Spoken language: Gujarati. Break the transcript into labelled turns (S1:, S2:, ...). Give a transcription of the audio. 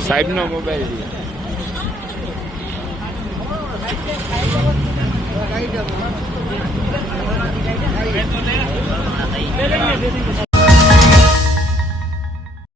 S1: સાહેબનો મોબાઈલ